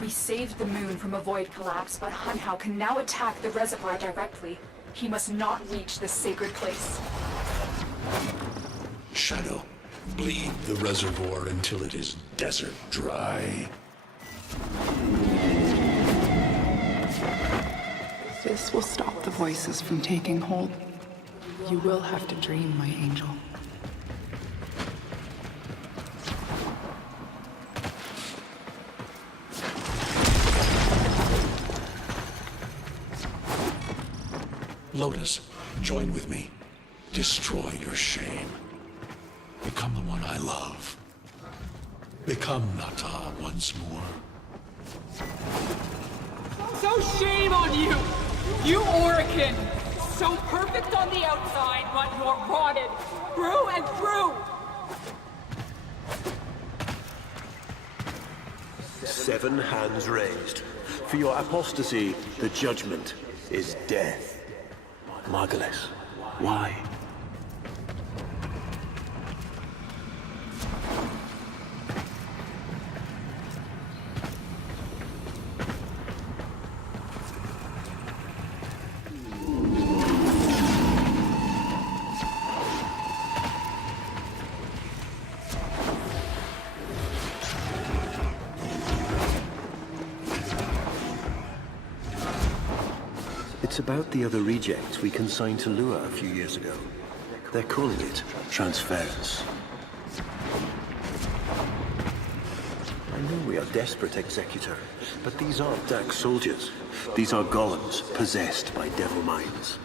We saved the moon from a void collapse, but Hunhow can now attack the reservoir directly. He must not reach this sacred place. Shadow, bleed the reservoir until it is desert dry. This will stop the voices from taking hold. You will have to dream, my angel. Lotus, join with me. Destroy your shame. Become the one I love. Become Nata once more. So shame on you! You Orican! So perfect on the outside, but you're rotted through and through! 7 hands raised. For your apostasy, the judgment is death. Margulis, why? It's about the other rejects we consigned to Lua a few years ago. They're calling it transference. I know we are desperate, Executor, but these aren't Dax soldiers. These are golems possessed by devil minds.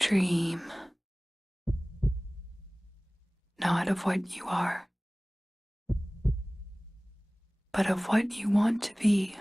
Dream. Not of what you are, but of what you want to be.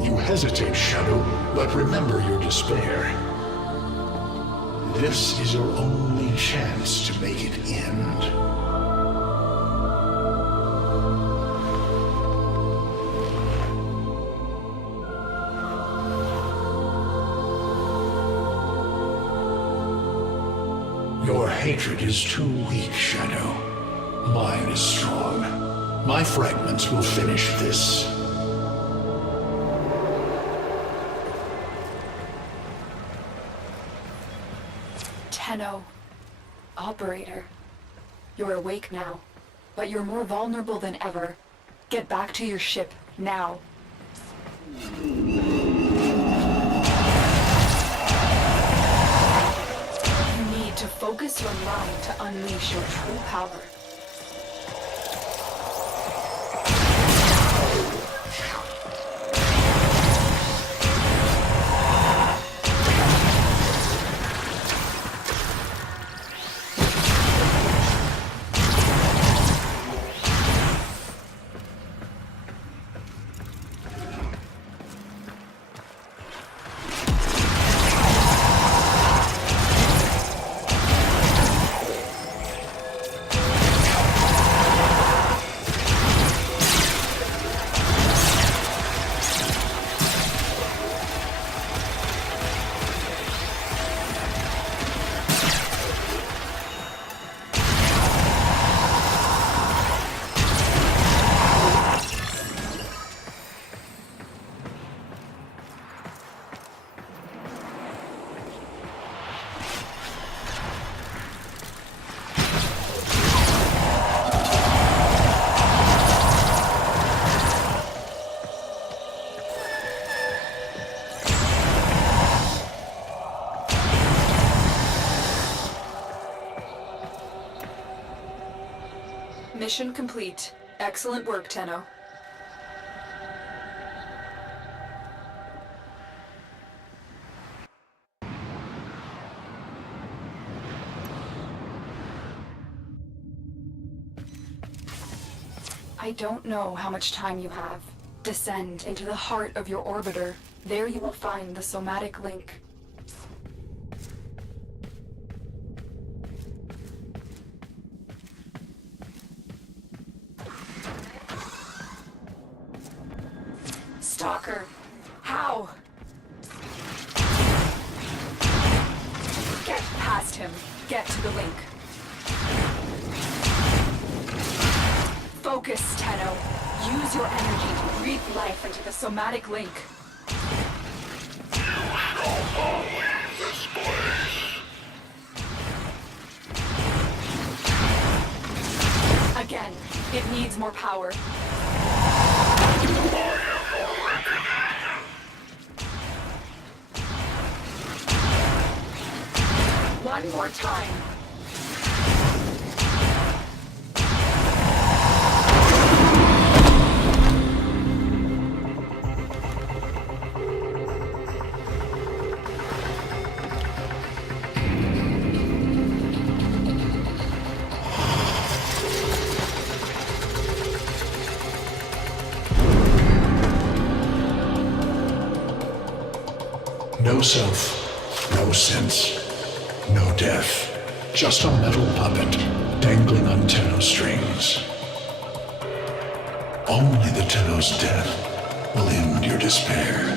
You hesitate, Shadow, but remember your despair. This is your only chance to make it end. Your hatred is too weak, Shadow. Mine is strong. My fragments will finish this. Tenno. Operator. You're awake now, but you're more vulnerable than ever. Get back to your ship, now. You need to focus your mind to unleash your true power. Mission complete. Excellent work, Tenno. I don't know how much time you have. Descend into the heart of your orbiter. There you will find the somatic link. Stalker, how? Get past him. Get to the link. Focus, Tenno. Use your energy to breathe life into the somatic link. Again, it needs more power. One more time. No self, no sense, no death. Just a metal puppet dangling on Tenno strings. Only the Tenno's death will end your despair.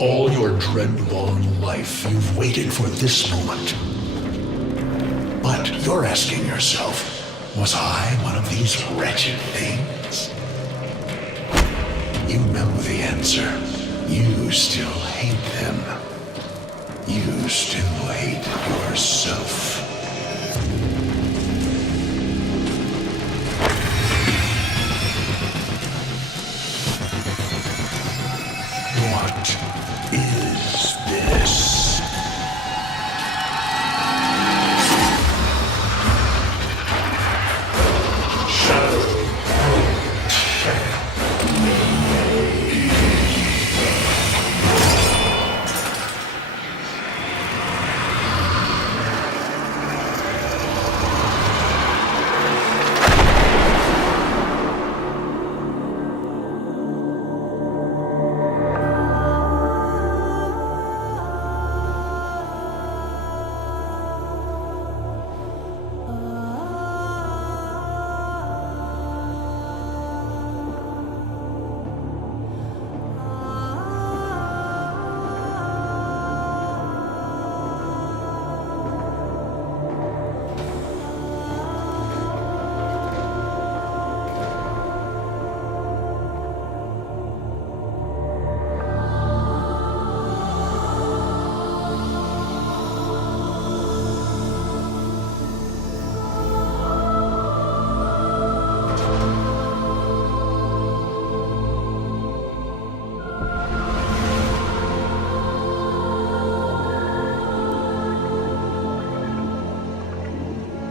All your dread-long life, you've waited for this moment. But you're asking yourself, was I one of these wretched things? You know the answer. You still hate them. You still hate yourself. What is this?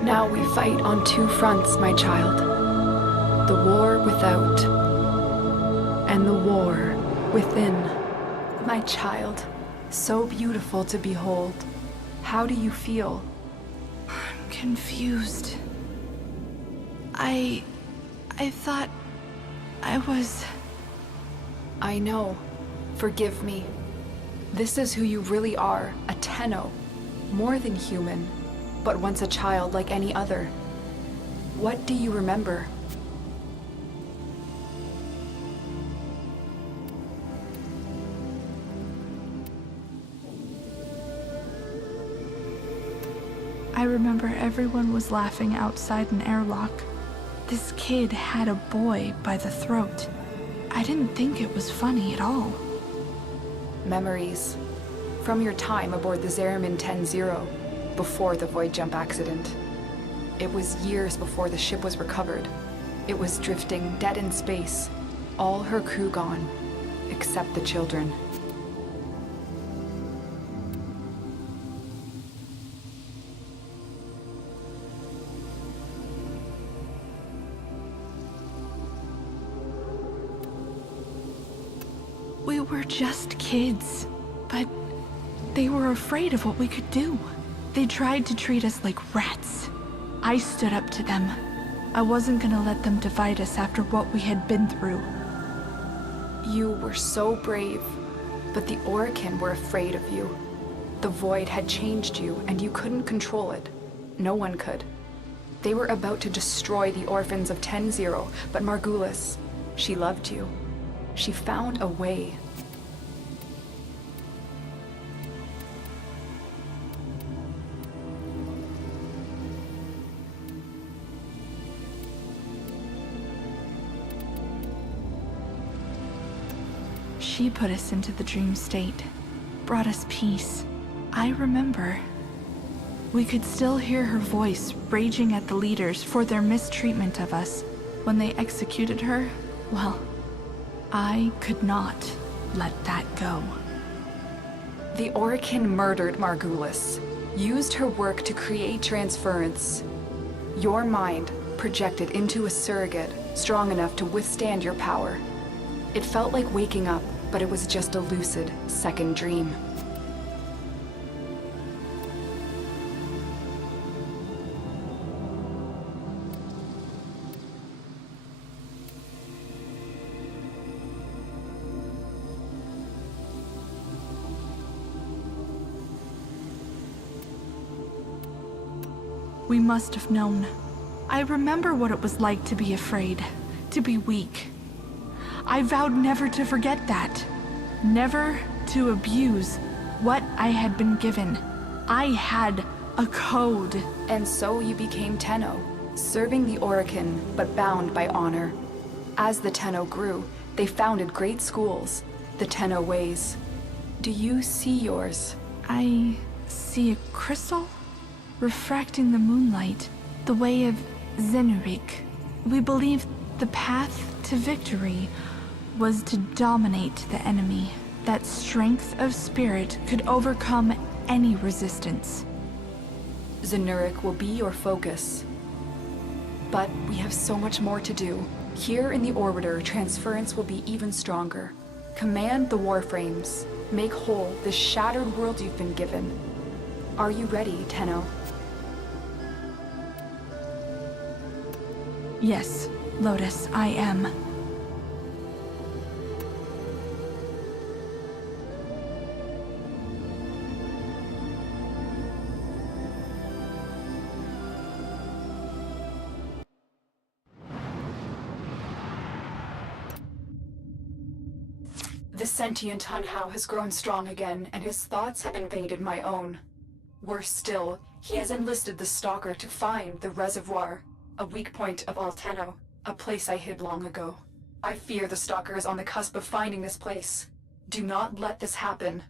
Now we fight on two fronts, my child. The war without, and the war within. My child, so beautiful to behold. How do you feel? I'm confused. I thought I was... I know. Forgive me. This is who you really are, a Tenno. More than human, but once a child like any other. What do you remember? I remember everyone was laughing outside an airlock. This kid had a boy by the throat. I didn't think it was funny at all. Memories. From your time aboard the Zariman 10-0, before the void jump accident. It was years before the ship was recovered. It was drifting dead in space. All her crew gone, except the children. We were just kids, but they were afraid of what we could do. They tried to treat us like rats. I stood up to them. I wasn't gonna let them divide us after what we had been through. You were so brave, but the Orokin were afraid of you. The void had changed you, and you couldn't control it. No one could. They were about to destroy the orphans of 10-0, but Margulis, she loved you. She found a way. She put us into the dream state, brought us peace. I remember. We could still hear her voice raging at the leaders for their mistreatment of us. When they executed her, well, I could not let that go. The Orokin murdered Margulis, used her work to create transference. Your mind projected into a surrogate strong enough to withstand your power. It felt like waking up, but it was just a lucid second dream. We must have known. I remember what it was like to be afraid, to be weak. I vowed never to forget that. Never to abuse what I had been given. I had a code. And so you became Tenno, serving the Orokin, but bound by honor. As the Tenno grew, they founded great schools, the Tenno ways. Do you see yours? I see a crystal refracting the moonlight, the way of Zenurik. We believed the path to victory was to dominate the enemy. That strength of spirit could overcome any resistance. Zenurik will be your focus. But we have so much more to do. Here in the Orbiter, transference will be even stronger. Command the Warframes. Make whole this shattered world you've been given. Are you ready, Tenno? Yes, Lotus, I am. The sentient Hunhao has grown strong again, and his thoughts have invaded my own. Worse still, he has enlisted the Stalker to find the reservoir, a weak point of all Tenno, a place I hid long ago. I fear the Stalker is on the cusp of finding this place. Do not let this happen.